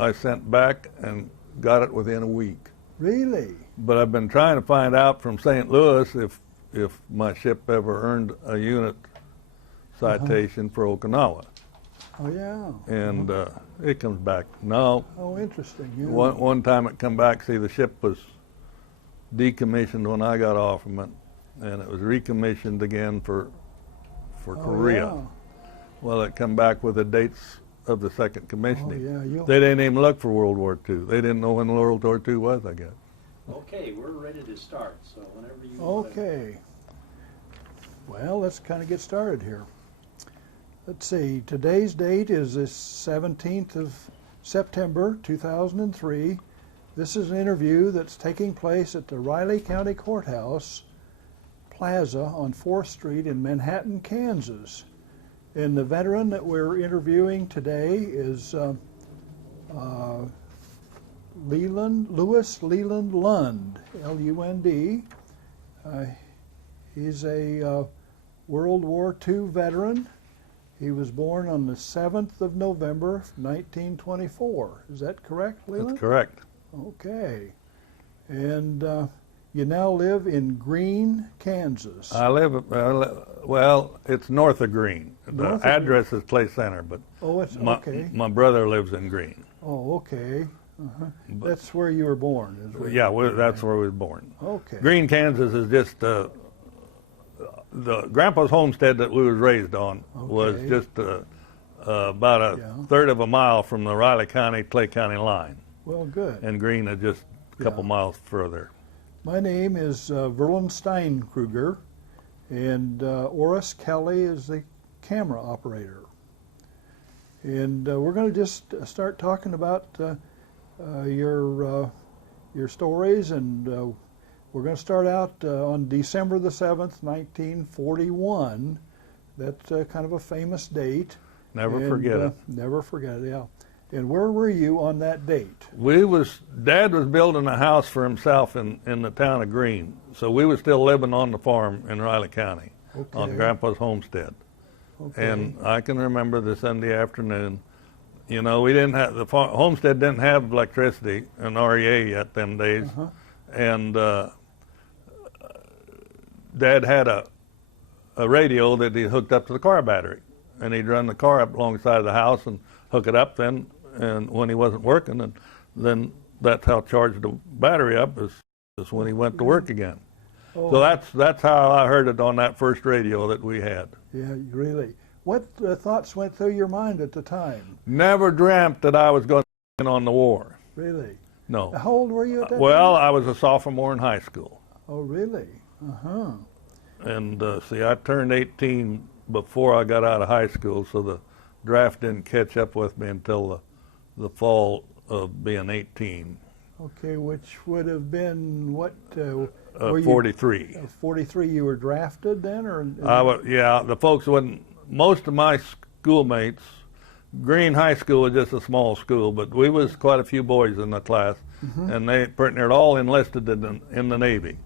I sent back and got it within a week. Really? But I've been trying to find out from St. Louis if my ship ever earned a unit citation for Okinawa. Oh, yeah. And it comes back. No. Oh, interesting. Yeah. One time it come back, see, the ship was decommissioned when I got off from it, and it was recommissioned again for Korea. Yeah. Well, it come back with the dates of the second commissioning. Oh, yeah. They didn't even look for World War II. They didn't know when World War II was, I guess. Okay, we're ready to start, so whenever you Okay. Well, let's kind of get started here. Let's see, today's date is the 17th of September 2003. This is an interview that's taking place at the Riley County Courthouse Plaza on 4th Street in Manhattan, Kansas. And the veteran that we're interviewing today is Louis Leland Lund, L-U-N-D. He's a World War II veteran. He was born on the 7th of November, 1924. Is that correct, Leland? That's correct. Okay. And you now live in Greene, Kansas. I live, well, it's north of Greene. North The of address is Clay Center, but Oh, it's okay. my brother lives in Greene. Oh, okay. That's where you were born, is where Yeah, that's where we was born. Okay. Greene, Kansas is just the Grandpa's homestead that we was raised on was Okay. just about a third of a mile from the Riley County, Clay County line. Well, good. And Greene is just a couple miles further. My name is Verlin Steinkruger, and Oris Kelly is the camera operator. And we're going to just start talking about your stories, and we're going to start out on December the 7th, 1941. That's kind of a famous date. Never forget it. Never forget it, yeah. And where were you on that date? Dad was building a house for himself in the town of Greene. So we were still living on the farm in Riley County on Grandpa's homestead. Okay. And I can remember the Sunday afternoon, you know, we didn't have, the homestead didn't have electricity and REA yet them days. And Dad had a radio that he hooked up to the car battery. And he'd run the car up alongside of the house and hook it up then, and when he wasn't working, and then that's how charged the battery up is when he went to work again. Oh. So that's how I heard it on that first radio that we had. Yeah, really. What thoughts went through your mind at the time? Never dreamt that I was going to on the war. Really? No. How old were you at that Well, time? I was a sophomore in high school. Oh, really? Uh-huh. And see, I turned 18 before I got out of high school, so the draft didn't catch up with me until the fall of being 18. Okay, which would have been what? 43. 43. You were drafted then, or? Yeah, the folks wouldn't. Most of my schoolmates, Greene High School was just a small school, but we was quite a few boys in the class, and they pretty near all enlisted in the Navy.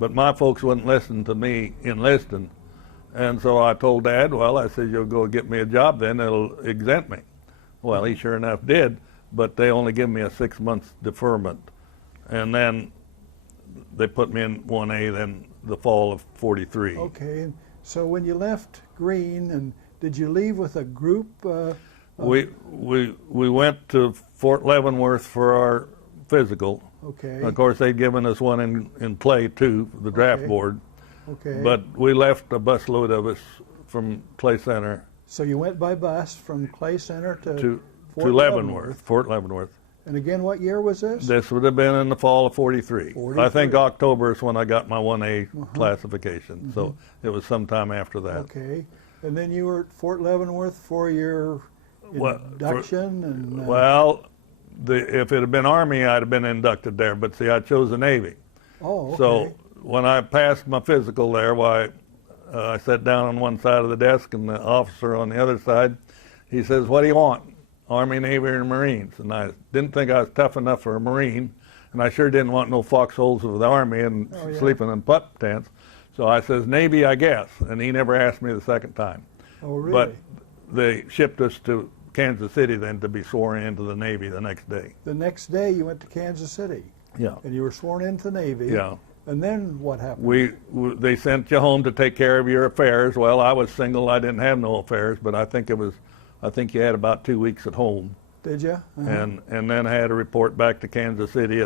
But my folks wouldn't listen to me enlisting. And so I told Dad, well, I said, you'll go get me a job then, it'll exempt me. Well, he sure enough did, but they only give me a 6-month deferment. And then they put me in 1A then the fall of 43. Okay, and so when you left Greene, and did you leave with a group? We went to Fort Leavenworth for our physical. Okay. Of course, they'd given us one in Clay too, the draft board. Okay. But we left a busload of us from Clay Center So you went by bus from Clay Center to Fort Leavenworth, Fort Leavenworth. And again, what year was this? This would have been in the fall of 43. 43. I think October is when I got my 1A classification, so it was sometime after that. Okay. And then you were at Fort Leavenworth for your induction? If it had been Army, I'd have been inducted there, but see, I chose the Navy. Oh, okay. So when I passed my physical there, I sat down on one side of the desk and the officer on the other side, he says, what do you want? Army, Navy, or Marines? And I didn't think I was tough enough for a Marine, and I sure didn't want no foxholes of the Army and sleeping in pup tents. So I says, Navy, I guess. And he never asked me the second time. Oh, really? But they shipped us to Kansas City then to be sworn into the Navy the next day. The next day you went to Kansas City. Yeah. And you were sworn into the Navy. Yeah. And then what happened? They sent you home to take care of your affairs. Well, I was single. I didn't have no affairs, but I think you had about 2 weeks at home. Did you? And then I had to report back to Kansas City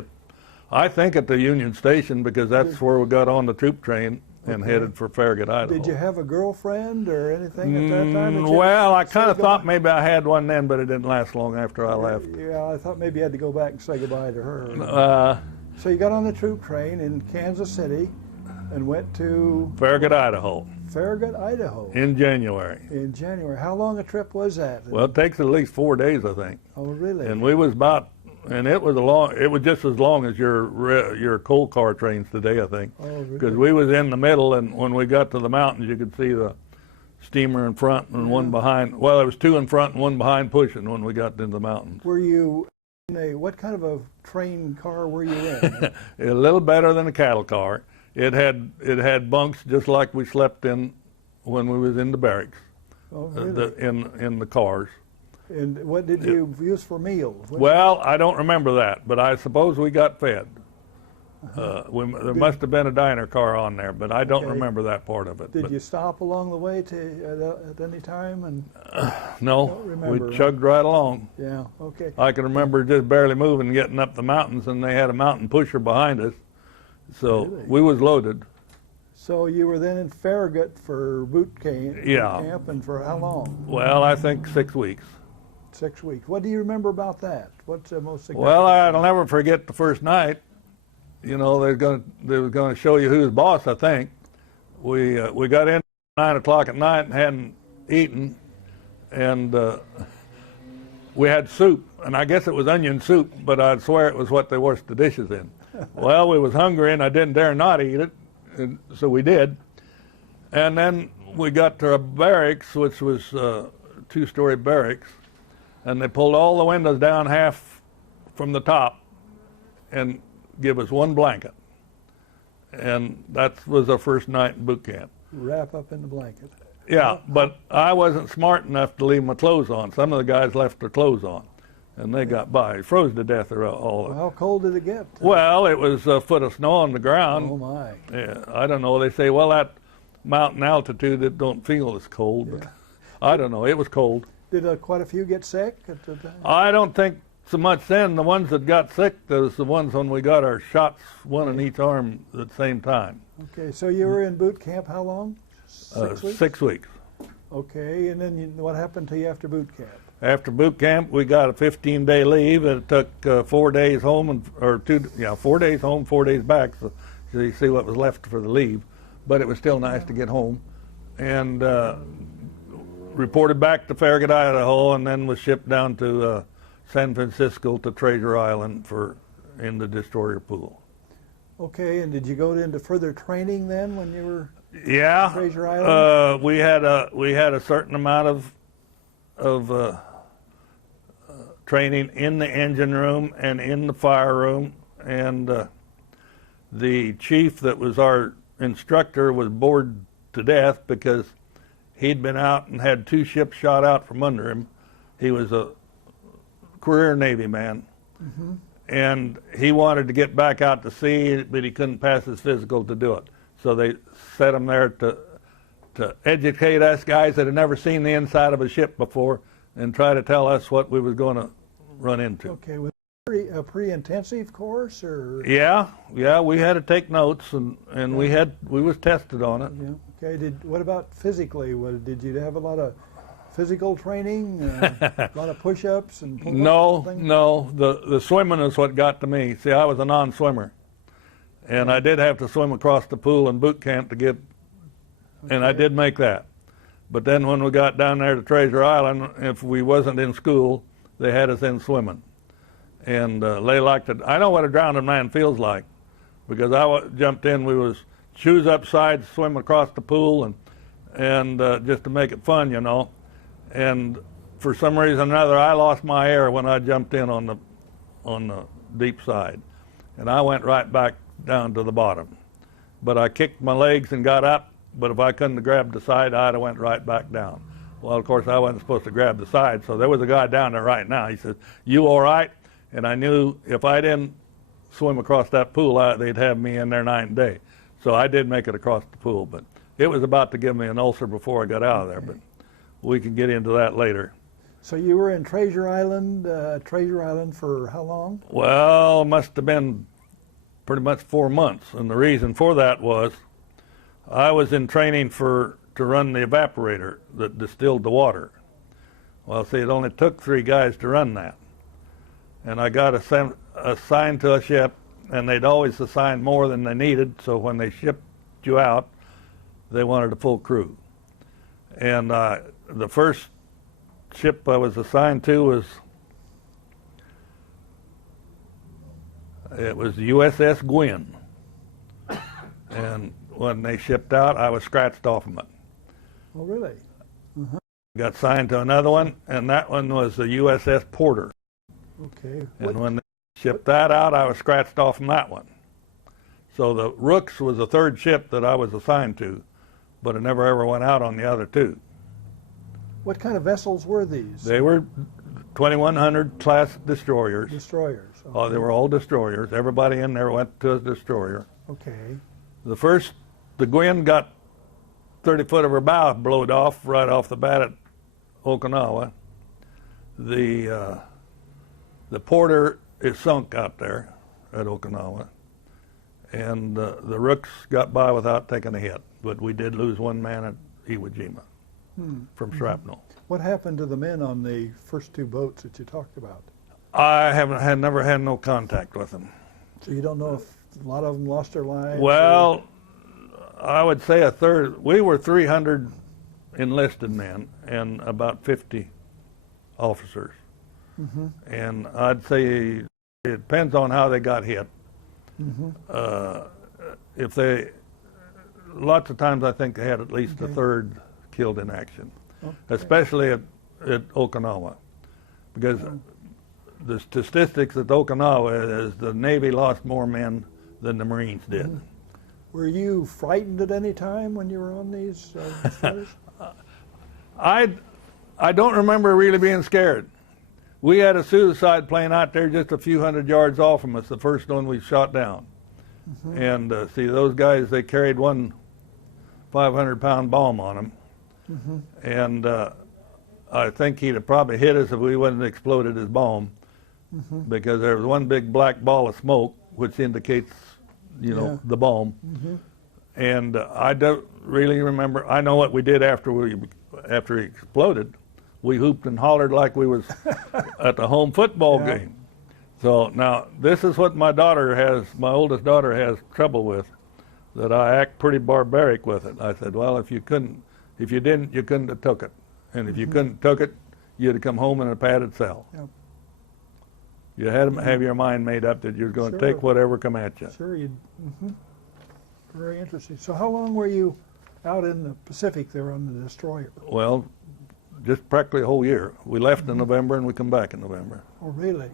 I think at the Union Station, because that's where we got on the troop train and headed for Farragut, Idaho. Did you have a girlfriend or anything at that time? Well, I kind of thought maybe I had one then, but it didn't last long after I left. Yeah, I thought maybe you had to go back and say goodbye to her. So you got on the troop train in Kansas City and went to Farragut, Idaho. Farragut, Idaho. In January. In January. How long a trip was that? Well, it takes at least 4 days, I think. Oh, really? And it was just as long as your coal car trains today, I think. Oh, really? Because we was in the middle, and when we got to the mountains, you could see the steamer in front and one behind. Well, there was two in front and one behind pushing when we got into the mountains. Were you what kind of a train car were you in? A little better than a cattle car. It had bunks just like we slept in when we was in the barracks. Oh, really? In the cars. And what did you use for meals? Well, I don't remember that, but I suppose we got fed. There must have been a diner car on there, but I don't remember that part of it. Did you stop along the way at any time? And no, we chugged right along. Yeah, okay. I can remember just barely moving, getting up the mountains, and they had a mountain pusher behind us, so we was loaded. So you were then in Farragut for boot camp, and for how long? Well, I think 6 weeks. 6 weeks. What do you remember about that? What's the most significant? Well, I'll never forget the first night. You know, they were going to show you who's boss, I think. We got in at 9 o'clock at night and hadn't eaten, and we had soup, and I guess it was onion soup, but I'd swear it was what they washed the dishes in. Well, we was hungry, and I didn't dare not eat it, and so we did. And then we got to a barracks, which was a two-story barracks, and they pulled all the windows down half from the top and give us one blanket. And that was our first night in boot camp. Wrap up in the blanket. Yeah, but I wasn't smart enough to leave my clothes on. Some of the guys left their clothes on, and they got by. Froze to death or all. Well, how cold did it get? Well, it was a foot of snow on the ground. Oh, my. Yeah, I don't know. They say, well, at mountain altitude, it don't feel as cold. But I don't know. It was cold. Did quite a few get sick at the time? I don't think so much then. The ones that got sick, those the ones when we got our shots, one in each arm at the same time. Okay, so you were in boot camp how long? 6 weeks? 6 weeks. Okay, and then what happened to you after boot camp? After boot camp, we got a 15-day leave. It took 4 days home, 4 days home, 4 days back, so you see what was left for the leave. But it was still nice to get home. And reported back to Farragut, Idaho, and then was shipped down to San Francisco to Treasure Island in the destroyer pool. Okay, and did you go into further training then when you were at Treasure Island? We had a certain amount of training in the engine room and in the fire room, and the chief that was our instructor was bored to death because he'd been out and had 2 ships shot out from under him. He was a career Navy man, and he wanted to get back out to sea, but he couldn't pass his physical to do it. So they set him there to educate us guys that had never seen the inside of a ship before and try to tell us what we was going to run into. Okay, was it a pretty intensive course, or? Yeah, we had to take notes, and we was tested on it. Yeah. Okay. What about physically? Did you have a lot of physical training? A lot of push-ups and pull-ups? No. The swimming is what got to me. See, I was a non-swimmer, and I did have to swim across the pool in boot camp to get, and I did make that. But then when we got down there to Treasure Island, if we wasn't in school, they had us in swimming. And they liked it. I know what a drowning man feels like, because I jumped in. We was shoes upside, swim across the pool, and just to make it fun, you know. And for some reason or another, I lost my air when I jumped in on the deep side, and I went right back down to the bottom. But I kicked my legs and got up. But if I couldn't have grabbed the side, I'd have went right back down. Well, of course, I wasn't supposed to grab the side, so there was a guy down there right now. He said, "You all right?" And I knew if I didn't swim across that pool, they'd have me in there night and day. So I did make it across the pool, but it was about to give me an ulcer before I got out of there, but we can get into that later. So you were in Treasure Island for how long? Well, must have been pretty much 4 months, and the reason for that was I was in training to run the evaporator that distilled the water. Well, see, it only took 3 guys to run that, and I got assigned to a ship, and they'd always assign more than they needed, so when they shipped you out, they wanted a full crew. And the first ship I was assigned to was the USS Gwynn. And when they shipped out, I was scratched off of it. Oh, really? Got signed to another one, and that one was the USS Porter. Okay. And when they shipped that out, I was scratched off from that one. So the Rooks was the 3rd ship that I was assigned to, but it never ever went out on the other 2. What kind of vessels were these? They were 2100 class destroyers. Destroyers. Okay. Oh, they were all destroyers. Everybody in there went to a destroyer. Okay. The Gwynn got 30 foot of her bow blowed off right off the bat at Okinawa. The Porter is sunk out there at Okinawa, and the Rooks got by without taking a hit, but we did lose 1 man at Iwo Jima from shrapnel. What happened to the men on the first 2 boats that you talked about? I never had no contact with them. So you don't know if a lot of them lost their lives? Well, I would say a third. We were 300 enlisted men and about 50 officers. And I'd say it depends on how they got hit. Lots of times I think they had at least a third killed in action, especially at Okinawa, because the statistics at Okinawa is the Navy lost more men than the Marines did. Were you frightened at any time when you were on these destroyers? I don't remember really being scared. We had a suicide plane out there just a few hundred yards off from us, the first one we shot down. And see, those guys, they carried one 500-pound bomb on them. And I think he'd have probably hit us if we wouldn't have exploded his bomb, because there was one big black ball of smoke, which indicates, you know, the bomb. And I don't really remember. I know what we did after he exploded. We hooped and hollered like we was at the home football game. So now this is what my oldest daughter has trouble with, that I act pretty barbaric with it. I said, well, if you didn't, you couldn't have took it. And if you couldn't took it, you'd have come home in a padded cell. You had to have your mind made up that you're going to take whatever come at you. Sure, you. Very interesting. So how long were you out in the Pacific there on the destroyer? Well, just practically a whole year. We left in November and we come back in November. Oh, really?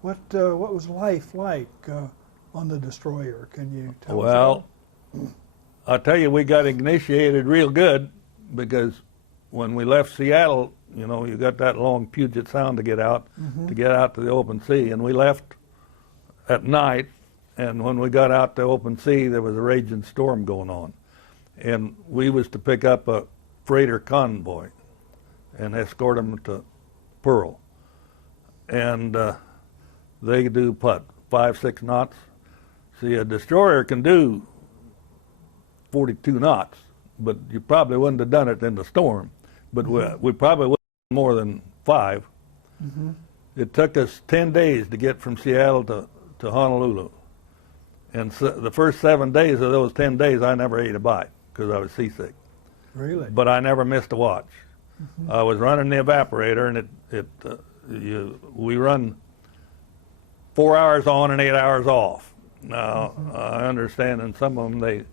What was life like on the destroyer? Can you tell us? Well, I'll tell you, we got initiated real good, because when we left Seattle, you know, you got that long Puget Sound to get out, to the open sea, and we left at night, and when we got out to open sea, there was a raging storm going on, and we was to pick up a freighter convoy and escort them to Pearl, and they do 5-6 knots. See, a destroyer can do 42 knots, but you probably wouldn't have done it in the storm. But we probably wouldn't have more than 5. It took us 10 days to get from Seattle to Honolulu. And so the first 7 days of those 10 days, I never ate a bite because I was seasick. Really? But I never missed a watch. I was running the evaporator, and we run 4 hours on and 8 hours off. Now, I understand in some of them,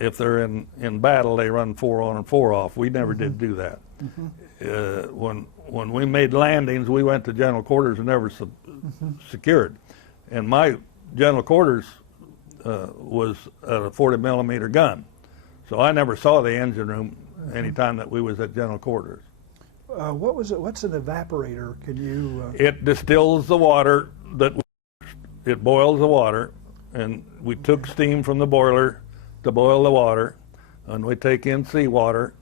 if they're in battle, they run 4 on and 4 off. We never did do that. When we made landings, we went to general quarters and never secured. And my general quarters was at a 40 millimeter gun. So I never saw the engine room any time that we was at general quarters. What was it? What's an evaporator? Can you? It distills the water it boils the water, and we took steam from the boiler to boil the water, and we take in seawater,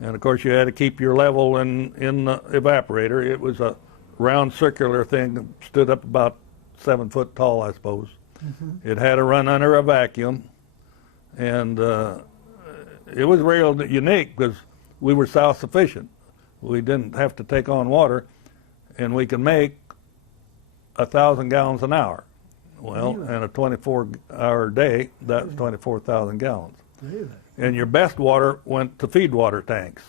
and of course you had to keep your level in the evaporator. It was a round circular thing that stood up about 7 foot tall, I suppose. It had to run under a vacuum, and it was real unique because we were self-sufficient. We didn't have to take on water, and we could make 1,000 gallons an hour. Well, in a 24-hour day, that's 24,000 gallons. Really? And your best water went to feed water tanks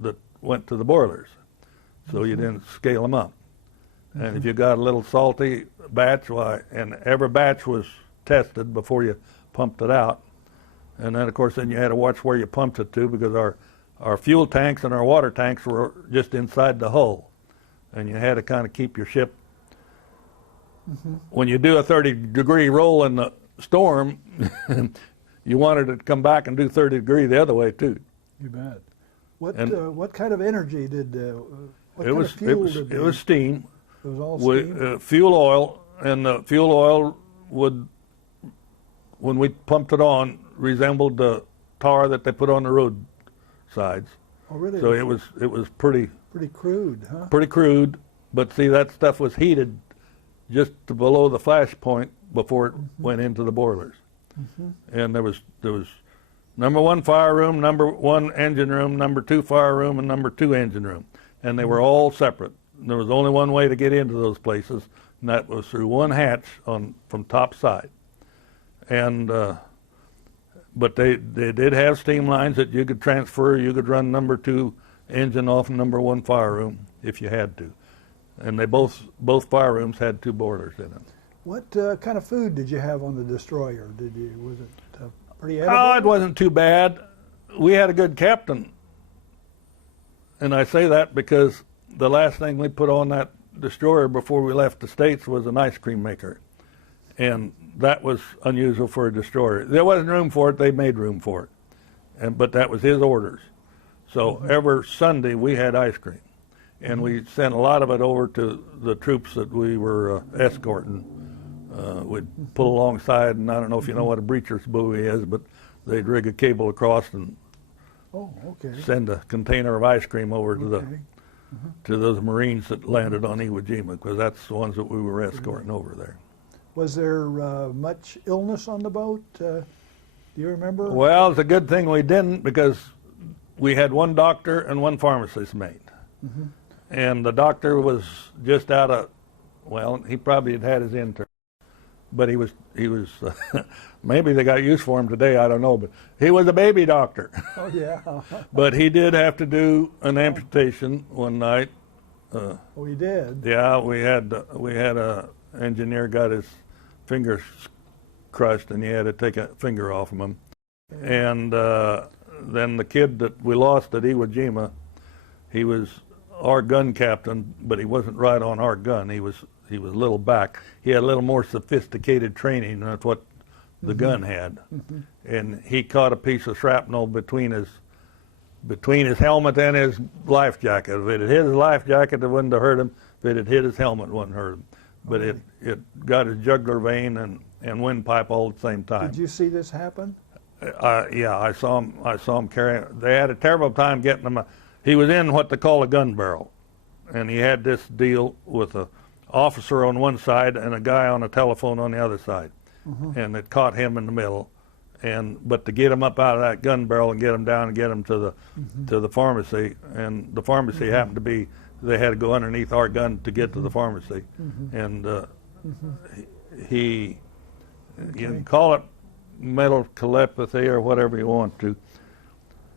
that went to the boilers, so you didn't scale them up. And if you got a little salty batch, and every batch was tested before you pumped it out. And then, of course, then you had to watch where you pumped it to, because our fuel tanks and our water tanks were just inside the hull. And you had to kind of keep your ship. When you do a 30-degree roll in the storm, you wanted it to come back and do 30 degree the other way, too. You bet. What kind of energy did? What It kind was of fuel it did they? was steam. It was all With steam. fuel oil, and the fuel oil would, when we pumped it on, resembled the tar that they put on the road sides. Oh, really? So it was pretty crude, huh? pretty crude. But see, that stuff was heated just to below the flash point before it went into the boilers. And there was number 1 fire room, number 1 engine room, number 2 fire room, and number 2 engine room, and they were all separate. There was only one way to get into those places, and that was through one hatch from top side. And but they did have steam lines that you could transfer. You could run number 2 engine off number 1 fire room if you had to. And they both fire rooms had 2 boilers in them. What kind of food did you have on the destroyer? Was it pretty edible? Oh, it wasn't too bad. We had a good captain, and I say that because the last thing we put on that destroyer before we left the States was an ice cream maker, and that was unusual for a destroyer. There wasn't room for it; they made room for it, but that was his orders. So every Sunday we had ice cream, and we sent a lot of it over to the troops that we were escorting. We'd pull alongside, and I don't know if you know what a breacher's buoy is, but they'd rig a cable across and send a container of ice cream over to those Marines that landed on Iwo Jima, because that's the ones that we were escorting over there. Was there much illness on the boat? Do you remember? Well, it's a good thing we didn't, because we had 1 doctor and 1 pharmacist mate. And the doctor was just out of, well, he probably had his intern. But he was maybe they got use for him today, I don't know, but he was a baby doctor. Oh, yeah. But he did have to do an amputation one night. Oh, he did? Yeah, we had a engineer got his finger crushed, and he had to take a finger off of him. And then the kid that we lost at Iwo Jima, he was our gun captain, but he wasn't right on our gun. He was a little back. He had a little more sophisticated training than what the gun had. And he caught a piece of shrapnel between his helmet and his life jacket. If it had hit his life jacket, it wouldn't have hurt him. If it had hit his helmet, it wouldn't hurt him. But it got his jugular vein and windpipe all at the same time. Did you see this happen? Yeah, I saw him carrying. They had a terrible time getting him. He was in what they call a gun barrel, and he had this deal with a officer on one side and a guy on a telephone on the other side, and it caught him in the middle. But to get him up out of that gun barrel and get him down and get him to the pharmacy, and the pharmacy happened to be, they had to go underneath our gun to get to the pharmacy, and you can call it mental telepathy or whatever you want to.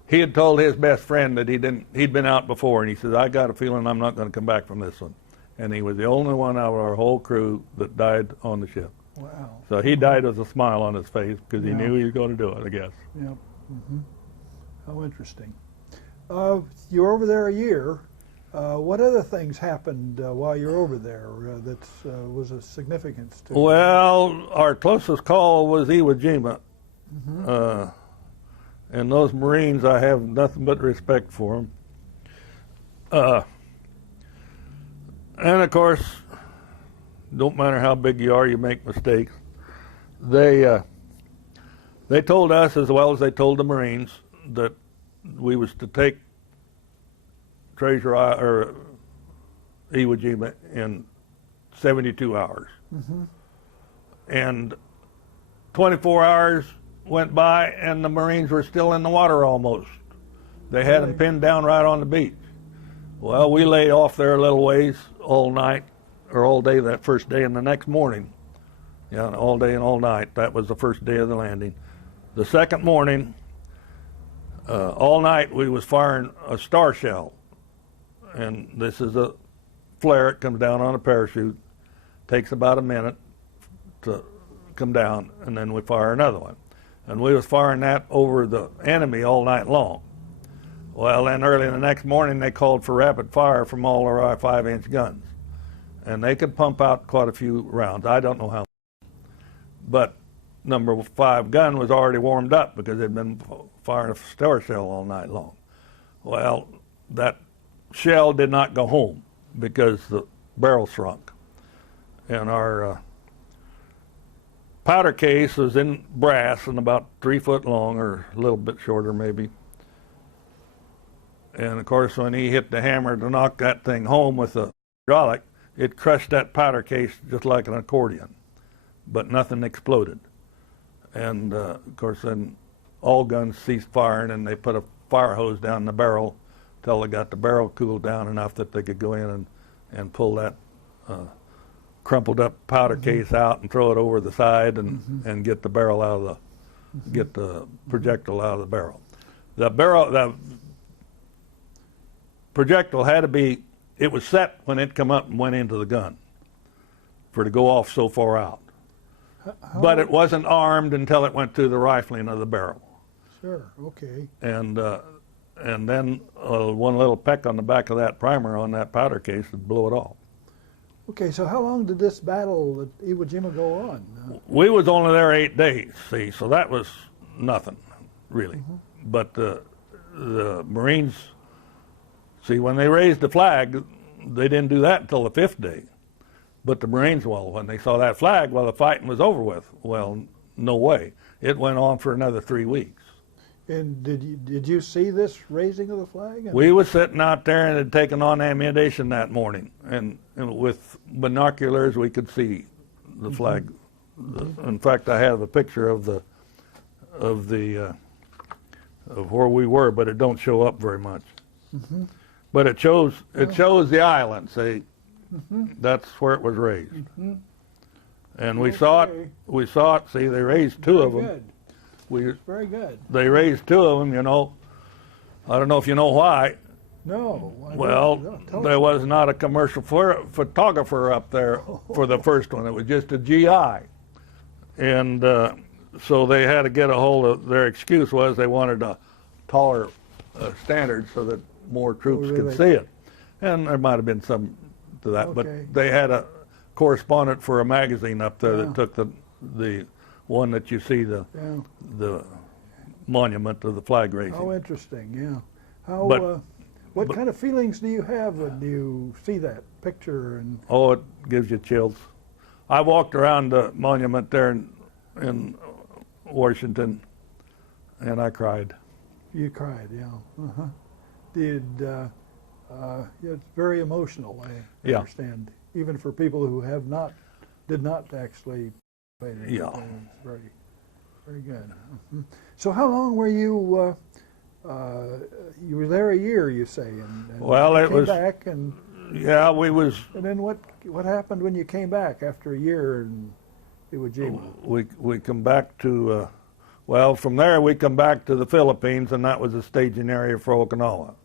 He had told his best friend that he'd been out before, and he says, "I got a feeling I'm not going to come back from this one." And he was the only one out of our whole crew that died on the ship. Wow. So he died with a smile on his face because he knew he was going to do it, I guess. Yep. How interesting. You were over there a year. What other things happened while you were over there that was of significance to you? Well, our closest call was Iwo Jima. And those Marines, I have nothing but respect for them. And of course, don't matter how big you are, you make mistakes. They told us, as well as they told the Marines, that we was to take Treasure Island or Iwo Jima in 72 hours. And 24 hours went by, and the Marines were still in the water almost. They had them pinned down right on the beach. Well, we lay off there a little ways all night, or all day that first day, and the next morning, yeah, all day and all night. That was the first day of the landing. The second morning, all night we was firing a star shell, and this is a flare. It comes down on a parachute, takes about a minute to come down, and then we fire another one. And we was firing that over the enemy all night long. Well, then early the next morning they called for rapid fire from all of our 5-inch guns, and they could pump out quite a few rounds. I don't know how, but number 5 gun was already warmed up because they'd been firing a star shell all night long. Well, that shell did not go home because the barrel shrunk, and our powder case was in brass and about 3 foot long, or a little bit shorter maybe. And of course, when he hit the hammer to knock that thing home with the hydraulic, it crushed that powder case just like an accordion, but nothing exploded. And of course, then all guns ceased firing, and they put a fire hose down the barrel till they got the barrel cooled down enough that they could go in and pull that crumpled up powder case out and throw it over the side and get the barrel out of the get the projectile out of the barrel. The projectile had to be, it was set when it come up and went into the gun for it to go off so far out. But it wasn't armed until it went to the rifling of the barrel. Sure, okay. And then one little peck on the back of that primer on that powder case would blow it off. Okay, so how long did this battle at Iwo Jima go on? We was only there 8 days, see, so that was nothing, really. But the Marines, see, when they raised the flag, they didn't do that until the 5th day. But the Marines, well, when they saw that flag, well, the fighting was over with. Well, no way. It went on for another 3 weeks. And did you see this raising of the flag? We was sitting out there and had taken on ammunition that morning, and with binoculars we could see the flag. In fact, I have a picture of where we were, but it don't show up very much. But it shows the island. See, that's where it was raised, and we saw it. We saw it. See, they raised 2 of them. Very good. They raised 2 of them. You know, I don't know if you know why. No. Well, there was not a commercial photographer up there for the first one. It was just a GI, and so they had to get a hold of. Their excuse was they wanted a taller standard so that more troops could see it, and there might have been some to that. But they had a correspondent for a magazine up there that took the one that you see, the monument of the flag raising. How interesting, yeah. What kind of feelings do you have when you see that picture? And oh, it gives you chills. I walked around the monument there in Washington, and I cried. You cried, yeah. It's very emotional, I understand, even for people who did not actually. Yeah. Very, very good. So how long were you? You were there a year, you say, and well, it came was back, and yeah, we was. And then what happened when you came back after a year in Iwo Jima? We come back to, well, from there we come back to the Philippines, and that was a staging area for Okinawa.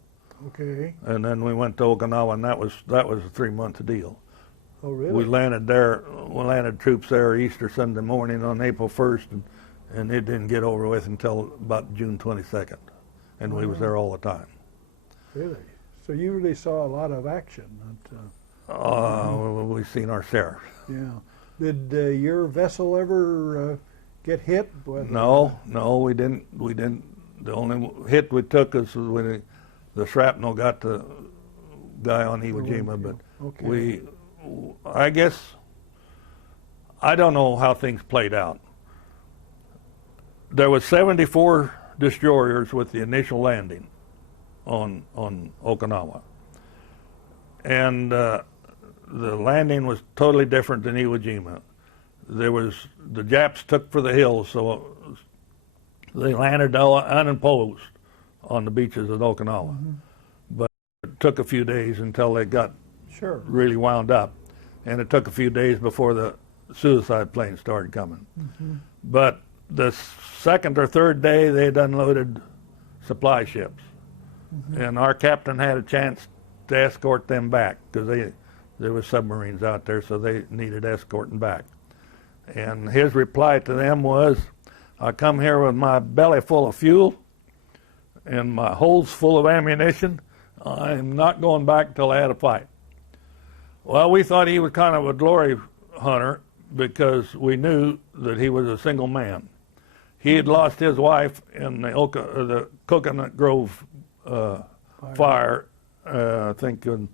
Okay. And then we went to Okinawa, and that was a 3-month deal. Oh, really? We landed there. We landed troops there Easter Sunday morning on April 1st, and it didn't get over with until about June 22nd, and we was there all the time. Really? So you really saw a lot of action. We've seen our share. Yeah. Did your vessel ever get hit? No, we didn't. The only hit we took was when the shrapnel got to guy on Iwo Jima, but Okay. I guess, I don't know how things played out. There was 74 destroyers with the initial landing on Okinawa. And the landing was totally different than Iwo Jima. The Japs took for the hills, so they landed unopposed on the beaches of Okinawa. But it took a few days until they got Sure. really wound up. And it took a few days before the suicide planes started coming. But the second or third day, they'd unloaded supply ships. And our captain had a chance to escort them back because there were submarines out there, so they needed escorting back. And his reply to them was, I come here with my belly full of fuel and my holds full of ammunition. I'm not going back till I had a fight. Well, we thought he was kind of a glory hunter because we knew that he was a single man. He had lost his wife in the Coconut Grove fire, I think in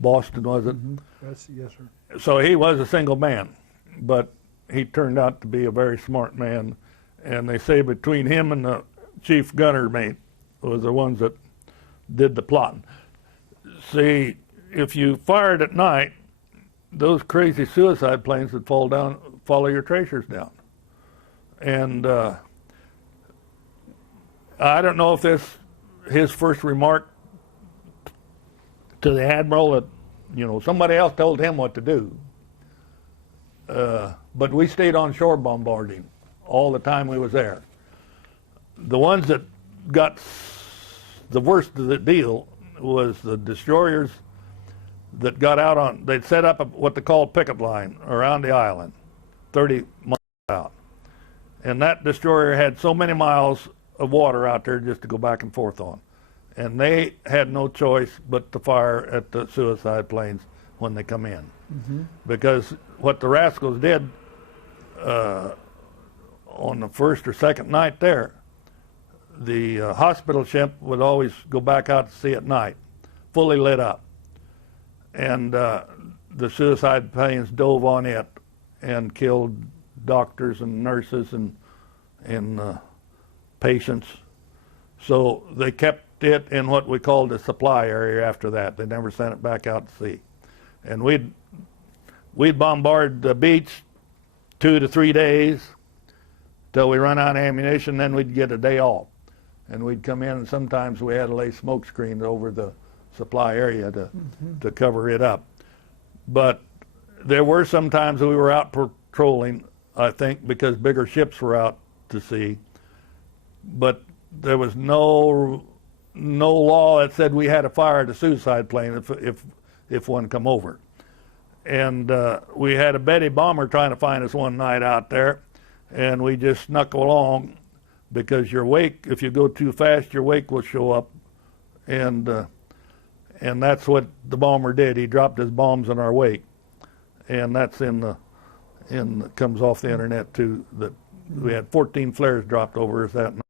Boston, was it? Yes, sir. So he was a single man, but he turned out to be a very smart man. And they say between him and the chief gunner mate was the ones that did the plotting. See, if you fired at night, those crazy suicide planes would fall down, follow your tracers down. And I don't know if his first remark to the admiral that, somebody else told him what to do. But we stayed on shore bombarding all the time we was there. The ones that got the worst of the deal was the destroyers that got out on, they'd set up what they called picket line around the island, 30 miles out. And that destroyer had so many miles of water out there just to go back and forth on. And they had no choice but to fire at the suicide planes when they come in. Because what the rascals did on the first or second night there, the hospital ship would always go back out to sea at night, fully lit up. And the suicide planes dove on it and killed doctors and nurses and patients. So they kept it in what we called the supply area after that. They never sent it back out to sea. And we'd bombard the beach 2 to 3 days till we run out of ammunition, then we'd get a day off. And we'd come in, and sometimes we had to lay smoke screens over the supply area to cover it up. But there were some times we were out patrolling, I think, because bigger ships were out to sea. But there was no law that said we had to fire the suicide plane if one come over. And we had a Betty bomber trying to find us one night out there, and we just snuck along because your wake, if you go too fast, your wake will show up. And that's what the bomber did. He dropped his bombs in our wake. And that's comes off the internet too, that we had 14 flares dropped over us that night.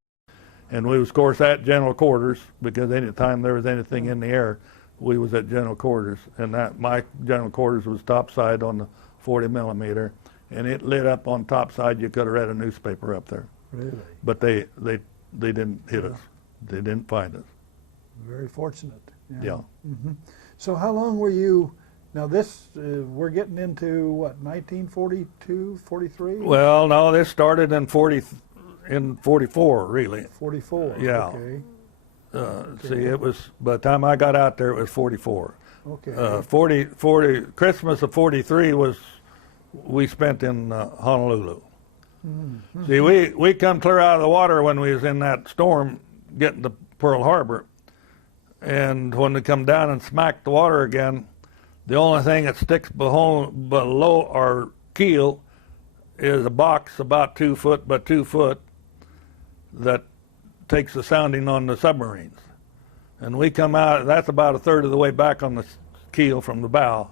And we was, of course, at general quarters, because any time there was anything in the air, we was at general quarters. And my general quarters was topside on the 40 millimeter, and it lit up on topside. You could have read a newspaper up there. Really? But they didn't hit us. They didn't find us. Very fortunate. Yeah. So how long were you, now this, we're getting into what, 1942, 43? Well, no, this started in 44, really. 44, Yeah. okay. See, it was, by the time I got out there, it was 44. Okay. 40, Christmas of 43 we spent in Honolulu. See, we come clear out of the water when we was in that storm getting to Pearl Harbor. And when we come down and smack the water again, the only thing that sticks below our keel is a box about 2 foot by 2 foot that takes the sounding on the submarines. And we come out, that's about a third of the way back on the keel from the bow.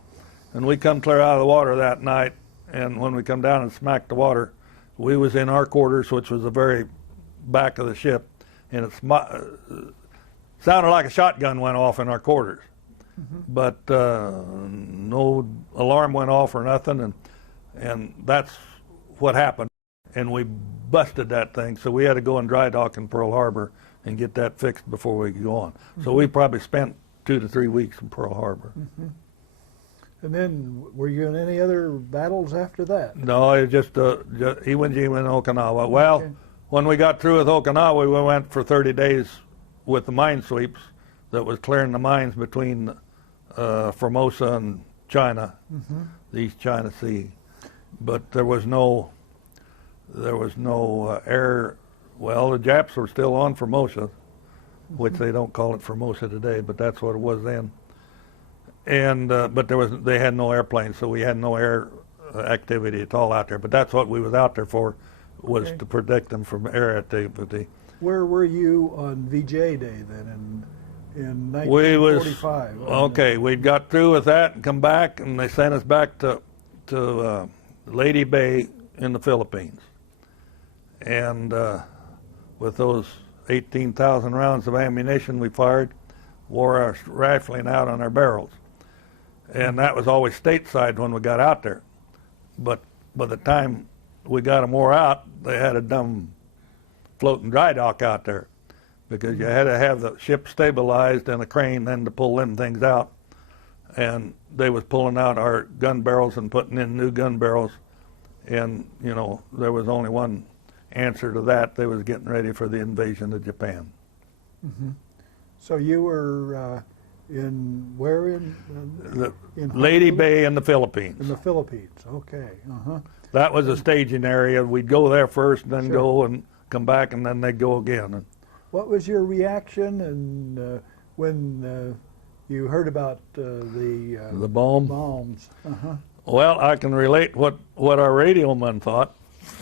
And we come clear out of the water that night, and when we come down and smack the water, we was in our quarters, which was the very back of the ship, and it sounded like a shotgun went off in our quarters. but no alarm went off or nothing, and that's what happened. And we busted that thing, so we had to go and dry dock in Pearl Harbor and get that fixed before we could go on. So we probably spent 2 to 3 weeks in Pearl Harbor. And then, were you in any other battles after that? No, it just Iwo Jima and Okinawa. Well, Okay. when we got through with Okinawa, we went for 30 days with the mine sweeps that was clearing the mines between Formosa and China, the East China Sea. But there was no air. Well, the Japs were still on Formosa, which they don't call it Formosa today, but that's what it was then. And but they had no airplanes, so we had no air activity at all out there. But that's what we was out there for, was Okay. to protect them from air activity. Where were you on VJ Day then in We was 1945? okay. We got through with that and come back, and they sent us back to Lady Bay in the Philippines, and with those 18,000 rounds of ammunition we fired, wore our rifling out on our barrels, and that was always stateside when we got out there. But by the time we got them wore out, they had a dumb floating dry dock out there, because you had to have the ship stabilized and a crane then to pull them things out. And they was pulling out our gun barrels and putting in new gun barrels. And, you know, there was only one answer to that. They was getting ready for the invasion of Japan. So you were where in Lady Honolulu? Bay in the Philippines. In the Philippines. Okay. That was a staging area. We'd go there first, then Sure. go and come back, and then they'd go again. What was your reaction and when you heard about The bomb. bombs? Well, I can relate what our radio man thought.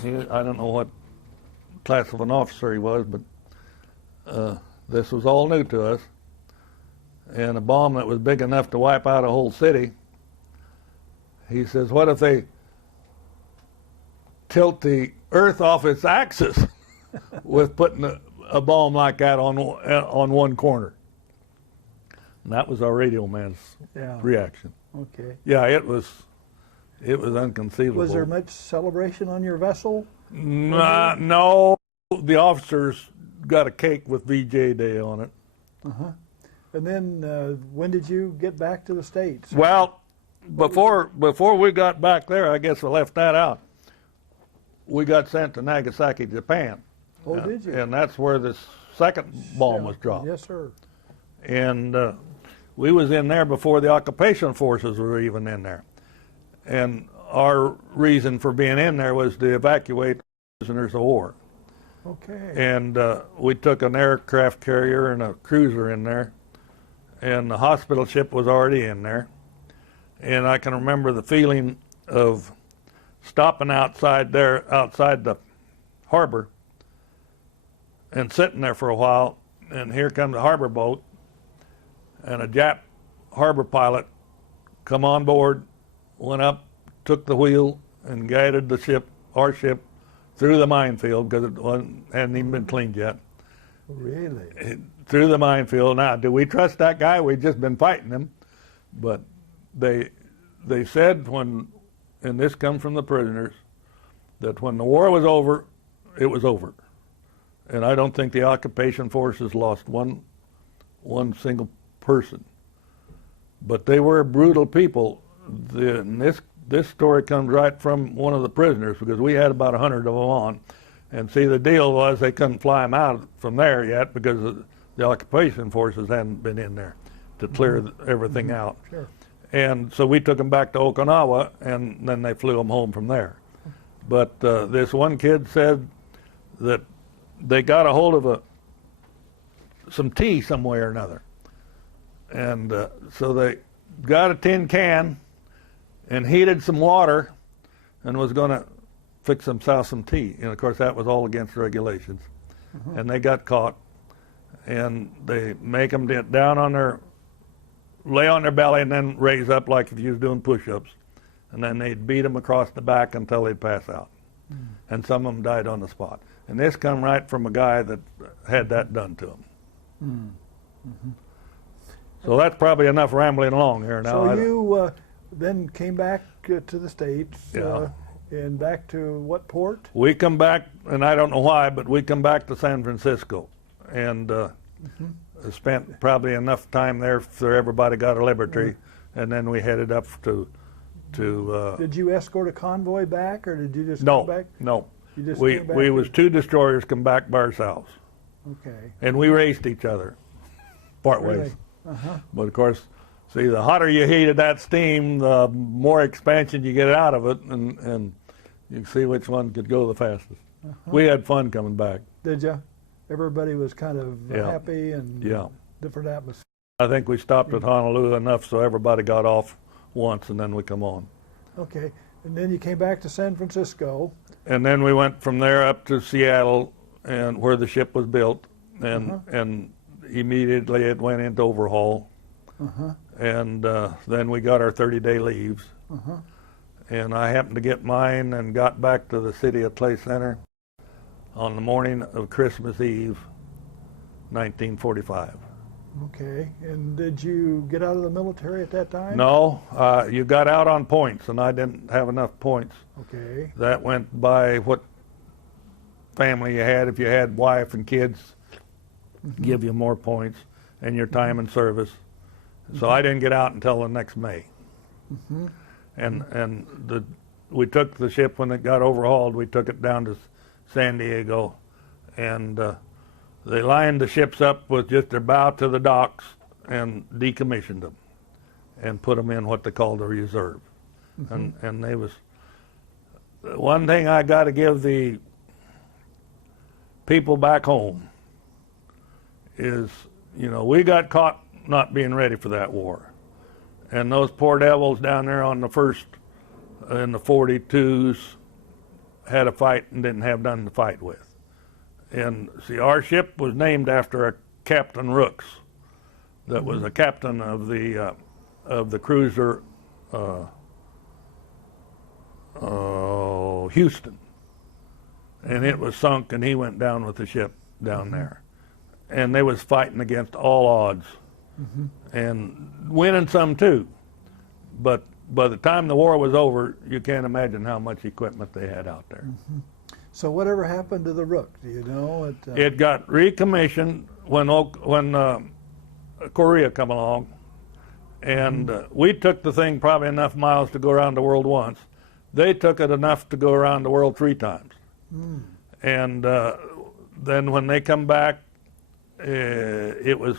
I don't know what class of an officer he was, but this was all new to us. And a bomb that was big enough to wipe out a whole city. He says, what if they tilt the earth off its axis with putting a bomb like that on one corner? And that was our radio man's Yeah. reaction. Okay. Yeah, it was inconceivable. Was there much celebration on your vessel? No, the officers got a cake with VJ Day on it. And then when did you get back to the States? Well, before we got back there, I guess I left that out. We got sent to Nagasaki, Japan. Oh, did you? And that's where this second bomb was dropped. Yes, sir. And we was in there before the occupation forces were even in there. And our reason for being in there was to evacuate prisoners of war. Okay. And we took an aircraft carrier and a cruiser in there, and the hospital ship was already in there. And I can remember the feeling of stopping outside the harbor, and sitting there for a while, and here comes the harbor boat, and a Jap harbor pilot come on board, went up, took the wheel, and guided the ship, our ship, through the minefield, because hadn't even been cleaned yet. Really? Through the minefield. Now, do we trust that guy? We'd just been fighting him. But they said when, and this comes from the prisoners, that when the war was over, it was over. And I don't think the occupation forces lost one single person. But they were brutal people. This story comes right from one of the prisoners, because we had about 100 of them on. And see, the deal was they couldn't fly them out from there yet because the occupation forces hadn't been in there to clear everything out. Sure. And so we took them back to Okinawa, and then they flew them home from there. But this one kid said that they got a hold of some tea some way or another. And so they got a tin can and heated some water and was going to fix themselves some tea. And of course that was all against regulations. And they got caught, and they make them lay on their belly and then raise up like if you was doing push-ups. And then they'd beat them across the back until they'd pass out. And some of them died on the spot. And this come right from a guy that had that done to him. So that's probably enough rambling along here now. So you then came back to the States, Yeah. and back to what port? We come back, and I don't know why, but we come back to San Francisco, and spent probably enough time there for everybody got a liberty, and then we headed up to. Did you escort a convoy back, or did you just No, come back? no. You just We came back we to- was 2 destroyers come back by ourselves, Okay. and we raced each other, part Really? ways. Uh-huh. But of course, see, the hotter you heated that steam, the more expansion you get out of it, and you can see which one could go the fastest. We had fun coming back. Did you? Everybody was kind of Yeah. happy and Yeah. different atmosphere. I think we stopped at Honolulu enough so everybody got off once, and then we come on. Okay. And then you came back to San Francisco. And then we went from there up to Seattle, and where the ship was built, and immediately it went into overhaul. Uh-huh. And then we got our 30-day leaves. Uh-huh. And I happened to get mine and got back to the city of Clay Center on the morning of Christmas Eve, 1945. Okay. And did you get out of the military at that time? No, you got out on points, and I didn't have enough points. Okay. That went by what family you had. If you had wife and kids, give you more points, and your time in service. So I didn't get out until the next May. And we took the ship when it got overhauled. We took it down to San Diego, and they lined the ships up with just their bow to the docks and decommissioned them, and put them in what they called a reserve. And they was one thing I got to give the people back home is, you know, we got caught not being ready for that war. And those poor devils down there on the first, in the 42s, had a fight and didn't have nothing to fight with. And see, our ship was named after a Captain Rooks, that was a captain of the cruiser Houston. And it was sunk, and he went down with the ship down there. And they was fighting against all odds, and winning some too. But by the time the war was over, you can't imagine how much equipment they had out there. So whatever happened to the Rook? Do you know? It got recommissioned when Korea come along, and we took the thing probably enough miles to go around the world once. They took it enough to go around the world 3 times. And then when they come back, it was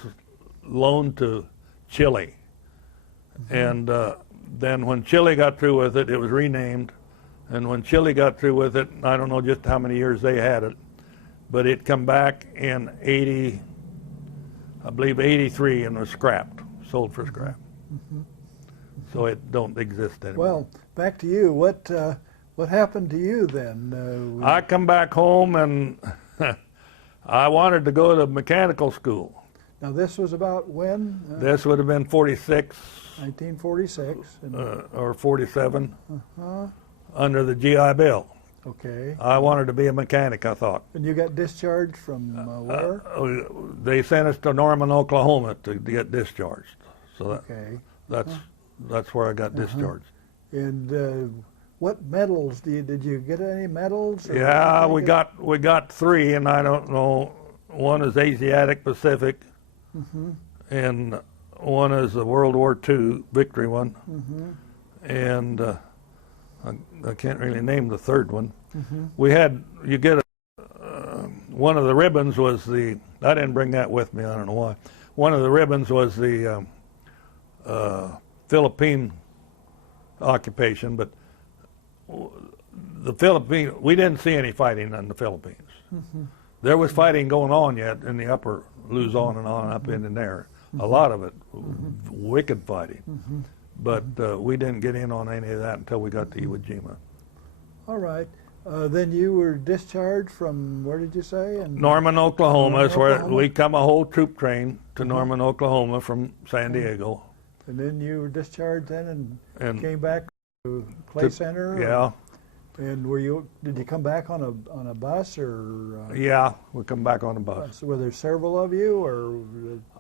loaned to Chile. And then when Chile got through with it, it was renamed. And when Chile got through with it, I don't know just how many years they had it, but it come back in 83, and was scrapped, sold for scrap. So it don't exist anymore. Well, back to you. What happened to you then? I come back home, and I wanted to go to mechanical school. Now this was about when? This would have been 46 1946. or 47, under the GI Bill. Okay. I wanted to be a mechanic, I thought. And you got discharged from where? They sent us to Norman, Oklahoma to get discharged. So Okay. that's where I got discharged. And what medals did you get any medals? or Yeah, anything? we got 3, and I don't know. One is Asiatic Pacific, and one is the World War II victory one, and I can't really name the third one. We had one of the ribbons was I didn't bring that with me. I don't know why. One of the ribbons was the Philippine occupation, but we didn't see any fighting in the Philippines. There was fighting going on yet in the upper Luzon and on up in there. A lot of it, wicked fighting. But we didn't get in on any of that until we got to Iwo Jima. All right. Then you were discharged from, where did you say? Norman, Oklahoma is where Oklahoma? we come a whole troop train to Norman, Oklahoma from San Diego. And then you were discharged then and And came back to Clay Center? Yeah. And did you come back on a bus or? Yeah, we come back on the bus. So were there several of you, or?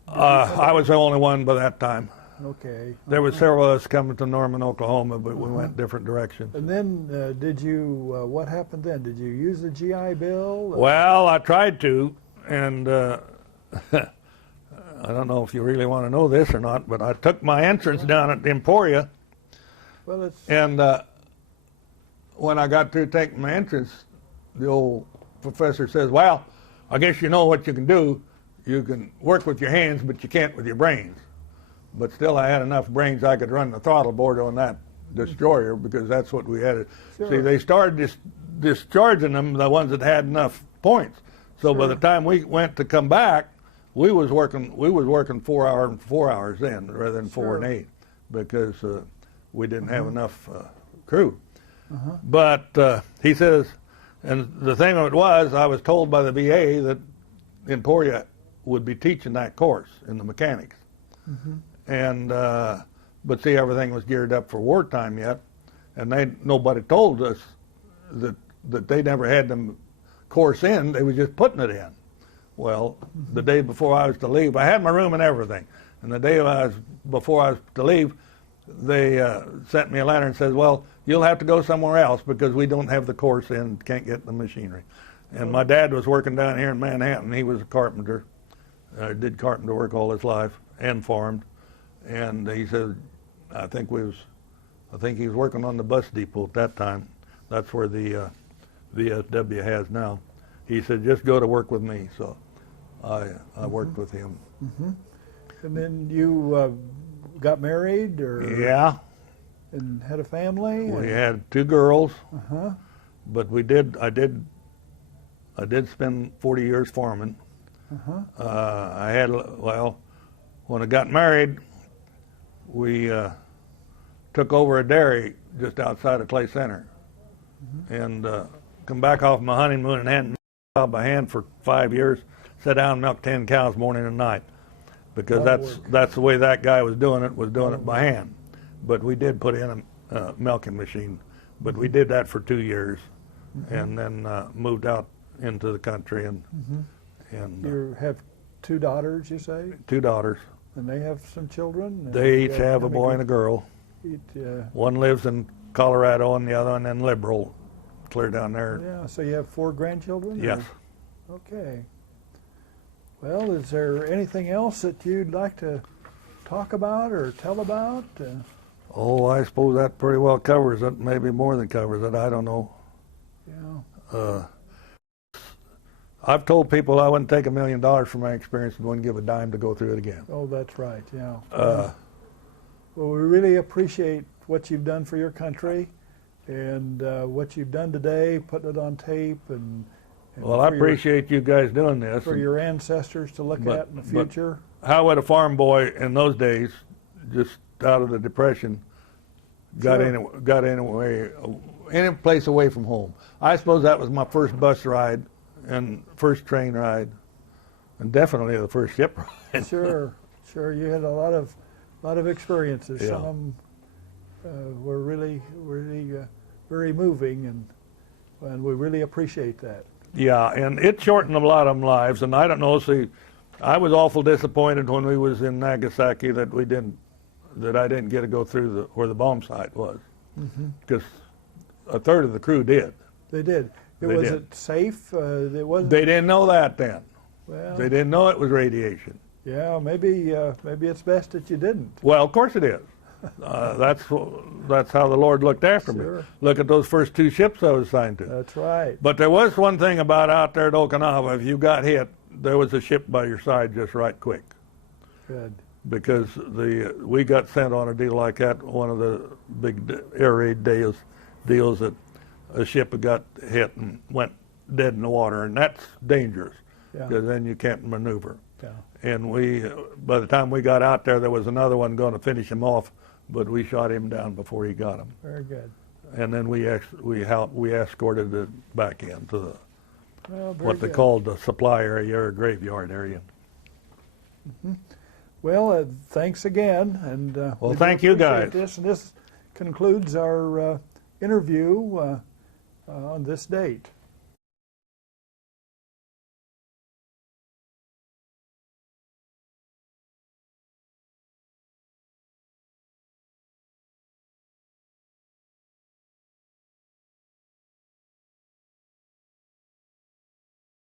I was the only one by that time. Okay. There was several of us coming to Norman, Oklahoma, but we went different directions. And then, what happened then? Did you use the GI Bill? Well, I tried to, and I don't know if you really want to know this or not, but I took my entrance down at the Emporia, Well, it's and when I got through taking my entrance, the old professor says, well, I guess you know what you can do. You can work with your hands, but you can't with your brains. But still, I had enough brains I could run the throttle board on that destroyer, because that's what we had. Sure. See, they started discharging them, the ones that had enough points. So by Sure. the time we went to come back, we was working 4 hours then, rather than 4 and Sure. 8, because we didn't have enough crew. Uh-huh. But he says, and the thing of it was, I was told by the VA that Emporia would be teaching that course in the mechanics. Mhm. And but see, everything was geared up for wartime yet, and nobody told us that they never had them course in. They was just putting it in. Well, the day before I was to leave, I had my room and everything. And the day before I was to leave, they sent me a letter and said, well, you'll have to go somewhere else because we don't have the course in, can't get the machinery. And my dad was working down here in Manhattan. He was a carpenter, did carpenter work all his life and farmed. And he said, I think he was working on the bus depot at that time. That's where the VFW has now. He said, just go to work with me. So I worked with him. Mm-hmm. And then you got married, or? Yeah. And had a family? We had 2 girls, Uh-huh. but I did spend 40 years farming. Uh-huh. When I got married, we took over a dairy just outside of Clay Center, and come back off my honeymoon and hadn't job by hand for 5 years. Sat down and milked 10 cows morning and night, because that's the way that guy was doing it by hand. But we did put in a milking machine, but we did that for 2 years, and then moved out into the country and You have 2 daughters, you say? 2 daughters. And they have some children? They each have a boy and a girl. One lives in Colorado and the other one in Liberal, clear down there. Yeah, so you have 4 grandchildren? Yes. Or? Okay. Well, is there anything else that you'd like to talk about or tell about? Oh, I suppose that pretty well covers it, maybe more than covers it, I don't know. Yeah. I've told people I wouldn't take $1 million from my experience and wouldn't give a dime to go through it again. Oh, that's right, yeah. Well, we really appreciate what you've done for your country and what you've done today, putting it on tape, and Well, I appreciate you guys doing this. for your ancestors to look at in the future. How would a farm boy in those days, just out of the Depression, got any place away from home? I suppose that was my first bus ride and first train ride, and definitely the first ship ride. Sure. You had a lot of experiences. Yeah. Some of them were really very moving, and we really appreciate that. Yeah, and it shortened a lot of them lives. And I don't know. See, I was awful disappointed when we was in Nagasaki that I didn't get to go through where the bomb site was, because a third of the crew did. They did. Was it safe? It wasn't. They didn't know that then. Well, They didn't know it was radiation. yeah, maybe it's best that you didn't. Well, of course it is. That's how the Lord looked after me. Sure. Look at those first 2 ships I was assigned to. That's right. But there was one thing about out there at Okinawa: if you got hit, there was a ship by your side just right quick. Good. Because we got sent on a deal like that, one of the big air raid deals that a ship had got hit and went dead in the water, and that's dangerous, Yeah. because then you can't maneuver. Yeah. And by the time we got out there was another one going to finish him off, but we shot him down before he got him. Very good. And then we escorted it back into Well, very what they good. called the supply area or graveyard area. Well, thanks again, and Well, we do thank you, appreciate guys. This, and this concludes our interview on this date.